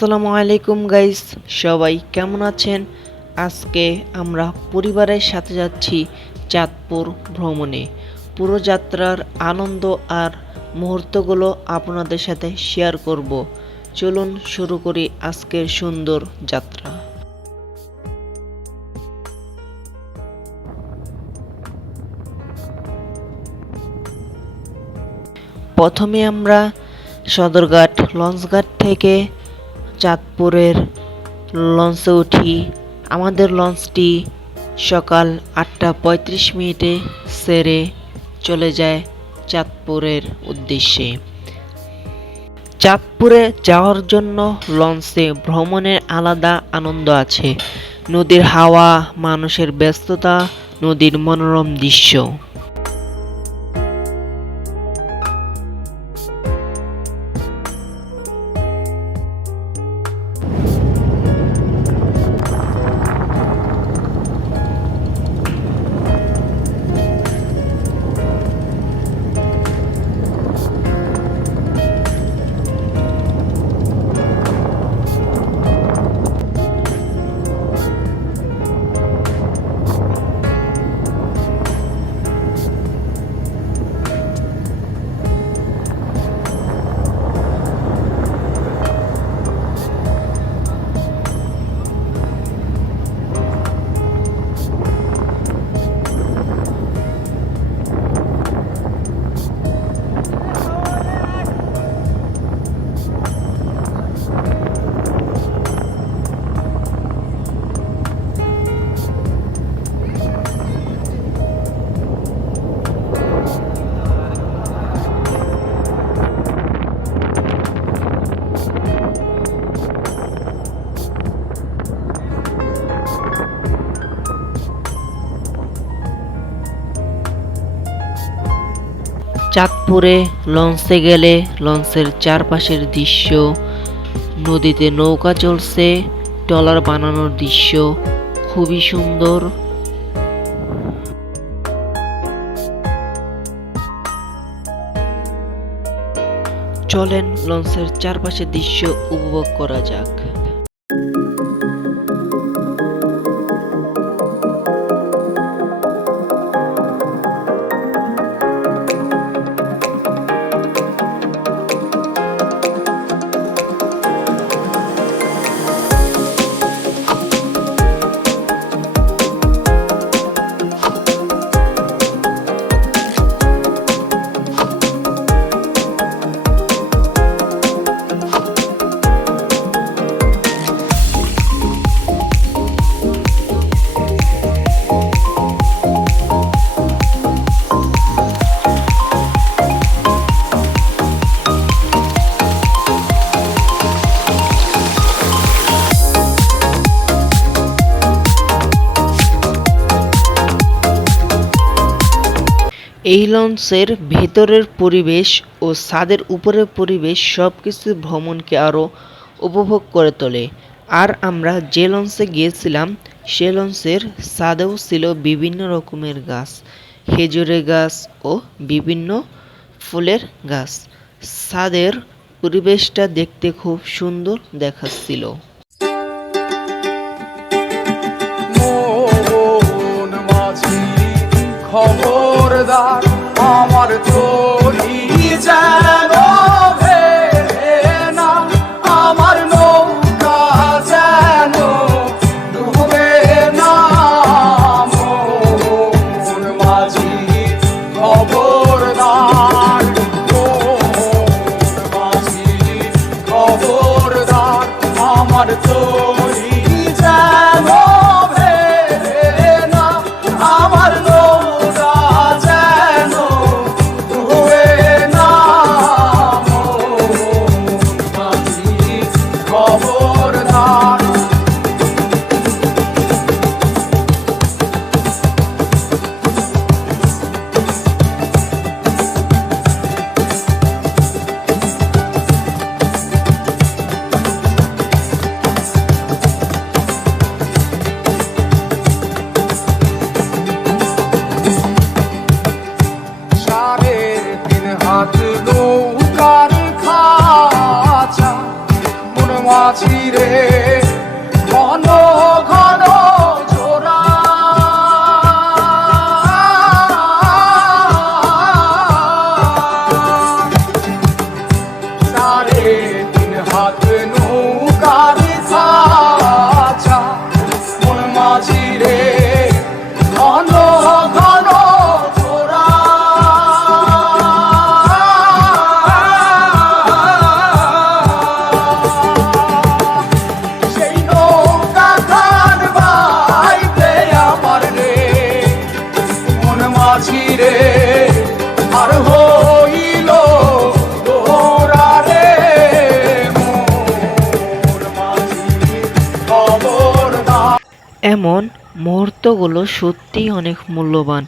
আসসালামু আলাইকুম গাইস, সবাই কেমন আছেন? আজকে আমরা পরিবারের সাথে যাচ্ছি চাঁদপুর ভ্রমণে। পুরো যাত্রার আনন্দ আর মুহূর্তগুলো আপনাদের সাথে শেয়ার করব। চলুন শুরু করি আজকের সুন্দর যাত্রা। প্রথমে আমরা সদরঘাট লঞ্চঘাট থেকে চাঁদপুরের লঞ্চে উঠি। আমাদের লঞ্চটি সকাল 8:35 ছেড়ে চলে যায় চাঁদপুরের উদ্দেশ্যে। চাঁদপুরে যাওয়ার জন্য লঞ্চে ভ্রমণের আলাদা আনন্দ আছে। নদীর হাওয়া, মানুষের ব্যস্ততা, নদীর মনোরম দৃশ্য। চাঁদপুরে লঞ্চে গেলে লঞ্চের চারপাশের দৃশ্য, নদীতে নৌকা চলছে, ট্রলার বানানোর দৃশ্য খুবই সুন্দর। চলেন লঞ্চের চারপাশের দৃশ্য উপভোগ করা যাক। এই লঞ্চের ভেতরের পরিবেশ ও ছাদের উপরের পরিবেশ সবকিছু ভ্রমণকে আরও উপভোগ করে তোলে। আর আমরা যে লঞ্চে গিয়েছিলাম সে লঞ্চের ছাদেও ছিল বিভিন্ন রকমের গাছ, খেজুরের গাছ ও বিভিন্ন ফুলের গাছ। ছাদের পরিবেশটা দেখতে খুব সুন্দর দেখাচ্ছিল। খবরদার আমার তরি যেন ভেসে না, আমার নৌকা যেন ডুবে না। মোহন মাঝি খবরদার, মোহন মাঝি খবরদার, আমার তরি যেন ভেসে না, আমার নৌকার খাঁচা মন মাঝি রে ঘন ঘন ঝরা সাড়ে তিন হাত নৌকার ছাছা মন মাঝি রে ঘন ঘন ঝরা সেই নৌকা খান বাইতে আমার রে মন মাঝি রে আর হইল তোরা রে মন মাঝি খবরদার। এমন মুহূর্তগুলো সত্যিই অনেক মূল্যবান।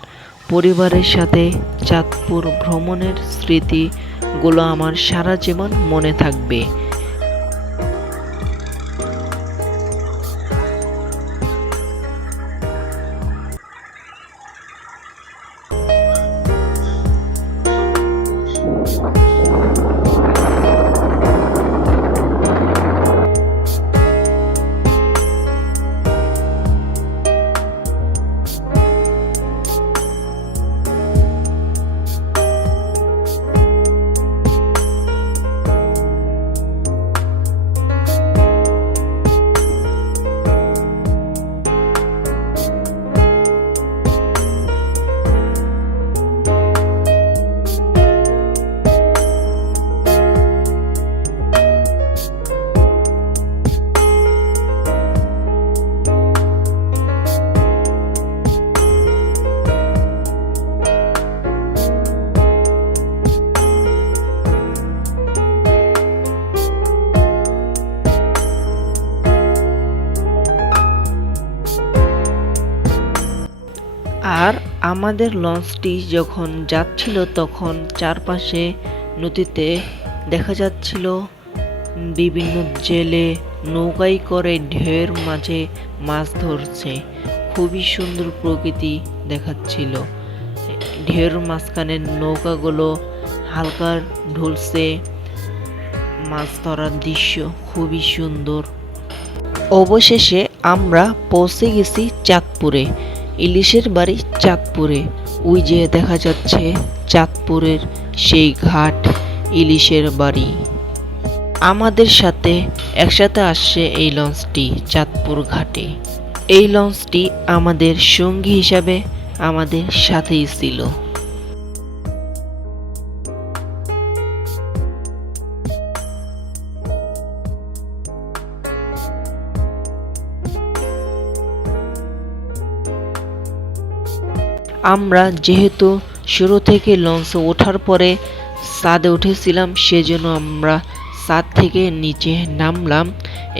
পরিবারের সাথে চাঁদপুর ভ্রমণের স্মৃতিগুলো আমার সারা জীবন মনে থাকবে। আর আমাদের লঞ্চটি যখন যাচ্ছিল তখন চারপাশে নদীতে দেখা যাচ্ছিল বিভিন্ন জেলে নৌকায় করে ঢেউয়ের মাঝে মাছ ধরছে। খুবই সুন্দর প্রকৃতি দেখাচ্ছিল। ঢেউয়ের মাঝখানে নৌকাগুলো হালকা ঢুলছে, মাছ ধরার দৃশ্য খুবই সুন্দর। অবশেষে আমরা পৌঁছে গেছি চাঁদপুরে। ইলিশের বাড়ি চাঁদপুরে। ওই যে দেখা যাচ্ছে চাঁদপুরের সেই ঘাট, ইলিশের বাড়ি। আমাদের সাথে একসাথে আসছে এই লঞ্চটি চাঁদপুর ঘাটে। এই লঞ্চটি আমাদের সঙ্গী হিসাবে আমাদের সাথেই ছিল। আমরা যেহেতু শুরু থেকে লঞ্চে ওঠার পরে ছাদে উঠেছিলাম, সেজন্য আমরা ছাদ থেকে নিচে নামলাম।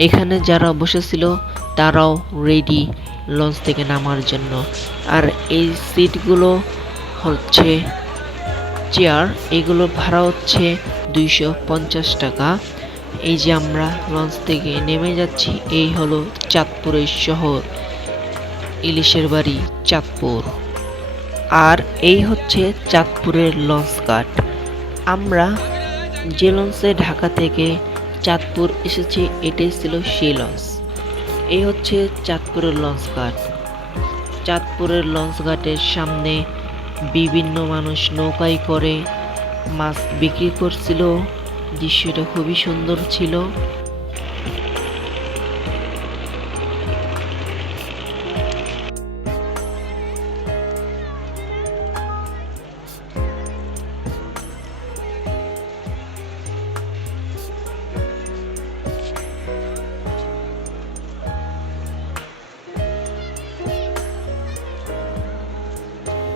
এখানে যারা বসেছিল তারাও রেডি লঞ্চ থেকে নামার জন্য। আর এই সিটগুলো হচ্ছে চেয়ার, এগুলো ভাড়া হচ্ছে 250 টাকা। এই যে আমরা লঞ্চ থেকে নেমে যাচ্ছি, এই হলো চাঁদপুরের শহর, ইলিশের বাড়ি চাঁদপুর। আর এই হচ্ছে চাঁদপুরের লঞ্চ ঘাট। আমরা যে লঞ্চে ঢাকা থেকে চাঁদপুর এসেছি এটাই ছিল সেই লঞ্চ। এই হচ্ছে চাঁদপুরের লঞ্চ ঘাট। চাঁদপুরের লঞ্চ ঘাটের সামনে বিভিন্ন মানুষ নৌকায় করে মাছ বিক্রি করছিল। দৃশ্যটা খুবই সুন্দর ছিল।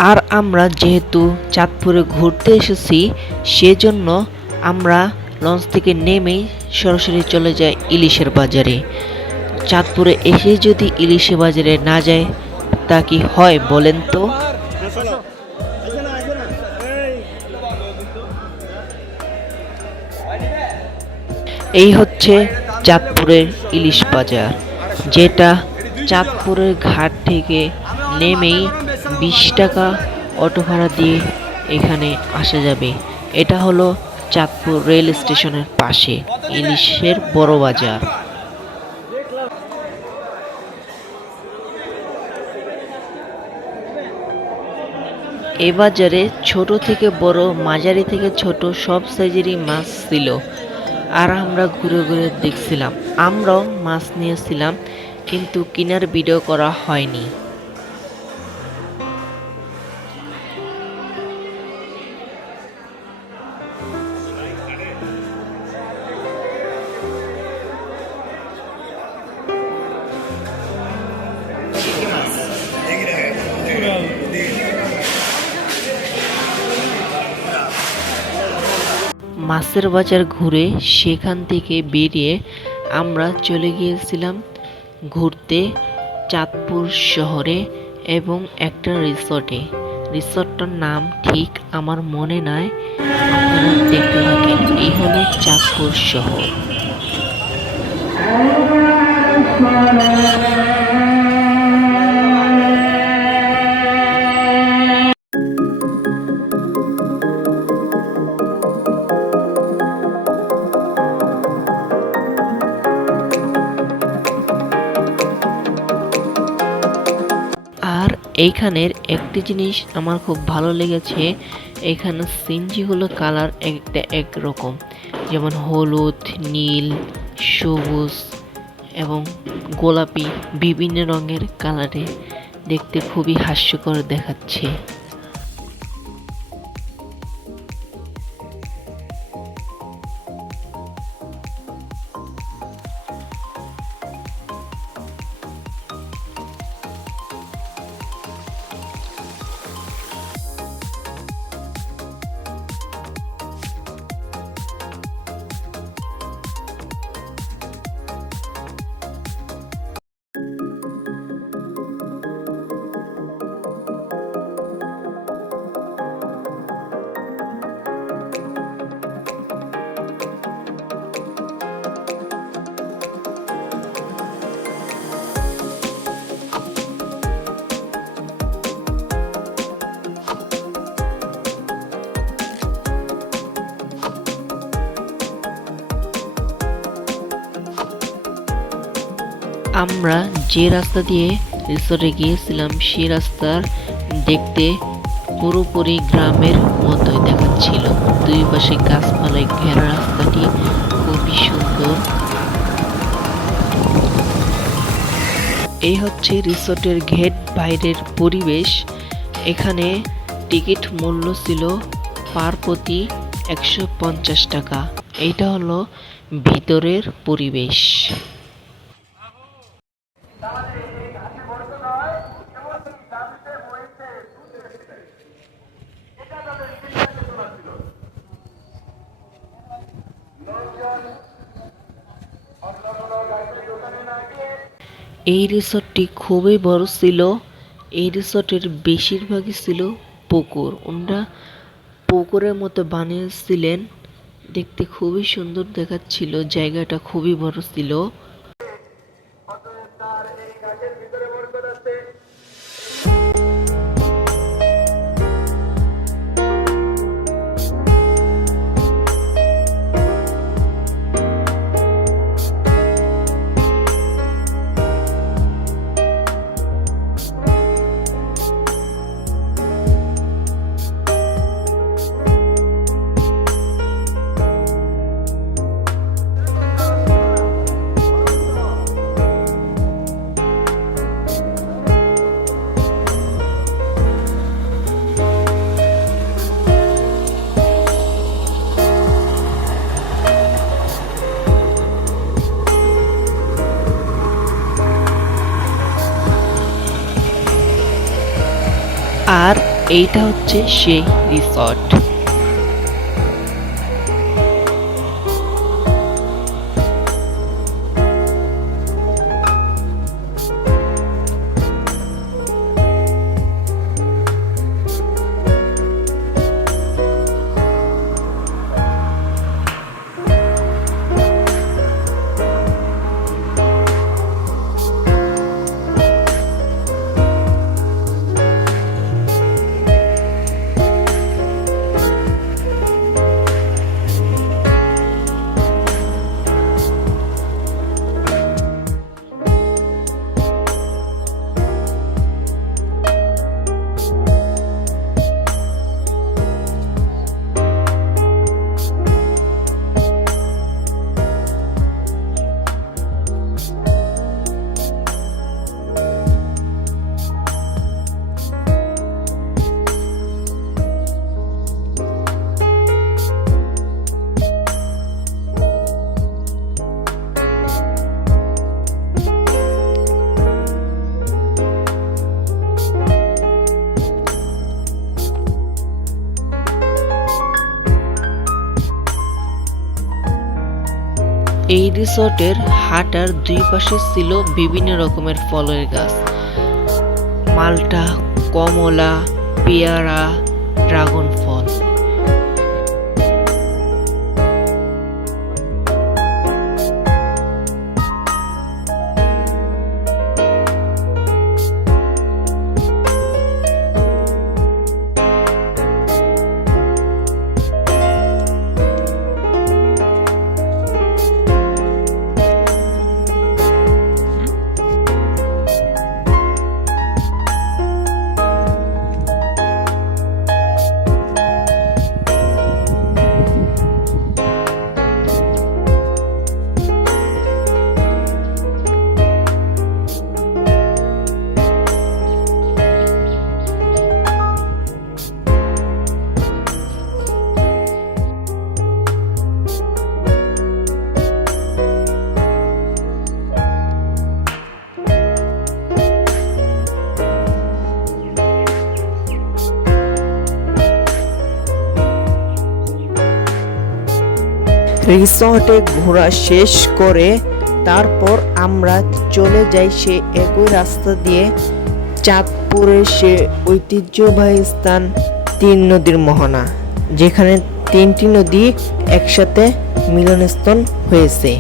আর আমরা যেহেতু চাঁদপুরে ঘুরতে এসেছি, সেজন্য আমরা লঞ্চ থেকে নেমেই সরাসরি চলে যাই ইলিশের বাজারে। চাঁদপুরে এসে যদি ইলিশের বাজারে না যায় তা কি হয় বলেন তো? এই হচ্ছে চাঁদপুরের ইলিশ বাজার, যেটা চাঁদপুরের ঘাট থেকে নেমেই 20 টাকা অটো ভাড়া দিয়ে এখানে আসা যাবে। এটা হলো চাঁদপুর রেল স্টেশনের পাশে ইলিশের বড় বাজার। এ বাজারে ছোট থেকে বড়, মাঝারি থেকে ছোট সব সাইজেরই মাছ ছিল। আর আমরা ঘুরে ঘুরে দেখছিলাম। আমরাও মাছ নিয়েছিলাম, কিন্তু কিনার ভিডিও করা হয়নি। মাছের বাজার ঘুরে সেখান থেকে বেরিয়ে আমরা চলে গিয়েছিলাম ঘুরতে চাঁদপুর শহরে এবং একটা রিসর্টে। রিসর্টটার নাম ঠিক আমার মনে নাই, আপনারা দেখতে থাকেন। এই হলো চাঁদপুর শহর। আর এইখানের একটি জিনিস আমার খুব ভালো লেগেছে, এখানে সিনজিগুলো কালার একটা একরকম, যেমন হলুদ, নীল, সবুজ এবং গোলাপি, বিভিন্ন রঙের কালারে দেখতে খুবই হাস্যকর দেখাচ্ছে। আমরা যে রাস্তা দিয়ে রিসোর্টে গিয়েছিলাম সেই রাস্তার দেখতে পুরোপুরি গ্রামের মতোই দেখাচ্ছিল। দুই পাশে গাছপালায় ঘেরা রাস্তাটি খুবই সুন্দর। এই হচ্ছে রিসোর্টের গেট বাইরের পরিবেশ। এখানে টিকিট মূল্য ছিল পার প্রতি 150 টাকা। এইটা হলো ভিতরের পরিবেশ। এই রিসর্টটি খুবই বড় ছিল। এই রিসর্টের বেশিরভাগই ছিল পুকুর। ওনারা পুকুরের মতো বানিয়েছিলেন, দেখতে খুবই সুন্দর দেখাচ্ছিল। জায়গাটা খুবই বড় ছিল। আর এইটা হচ্ছে সেই রিসর্ট। এই রিসোর্টের হাঁটার দুই পাশে ছিল বিভিন্ন রকমের ফলের গাছ, মাল্টা, কমলা, পেয়ারা, ড্রাগন ফল। রিসর্টে ঘোরা শেষ করে তারপর আমরা চলে যাই সে একই রাস্তা দিয়ে চাঁদপুরের সে ঐতিহ্যবাহী স্থান তিন নদীর মোহনা, যেখানে তিনটি নদী একসাথে মিলনস্থল হয়েছে।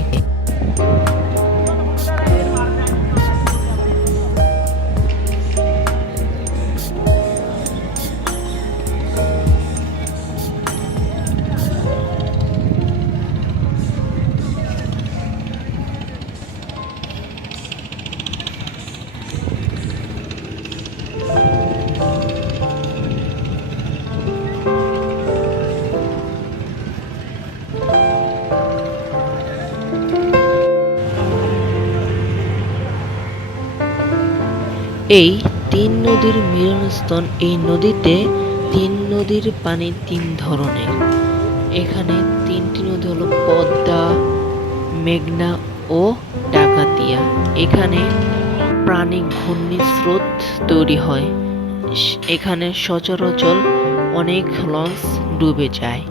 এই তিন নদীর মিলনস্থল। এই নদীতে তিন নদীর পানি তিন ধরনের। এখানে তিনটি নদী হলো পদ্মা, মেঘনা ও ডাকাতিয়া। এখানে প্রাণী ঘূর্ণিস্রোত তৈরি হয়। এখানে সচরাচর অনেক লঞ্চ ডুবে যায়।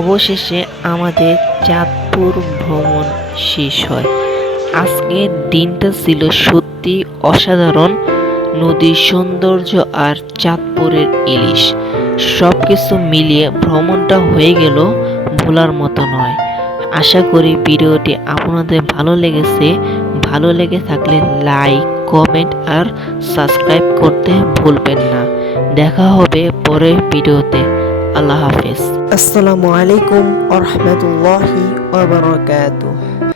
অবশেষে আমাদের চাঁদপুর ভ্রমণ শেষ হয়। আজকের দিনটা ছিল সত্যি অসাধারণ। নদীর সৌন্দর্য আর চাঁদপুরের ইলিশ সবকিছু মিলিয়ে ভ্রমণটা হয়ে গেল ভোলার মতো নয়। আশা করি ভিডিওটি আপনাদের ভালো লেগেছে। ভালো লেগে থাকলে লাইক, কমেন্ট আর সাবস্ক্রাইব করতে ভুলবেন না। দেখা হবে পরের ভিডিওতে। আল্লাহ হাফেজ। আসসালামু আলাইকুম ওয়া রাহমাতুল্লাহি ওয়া বারাকাতুহু।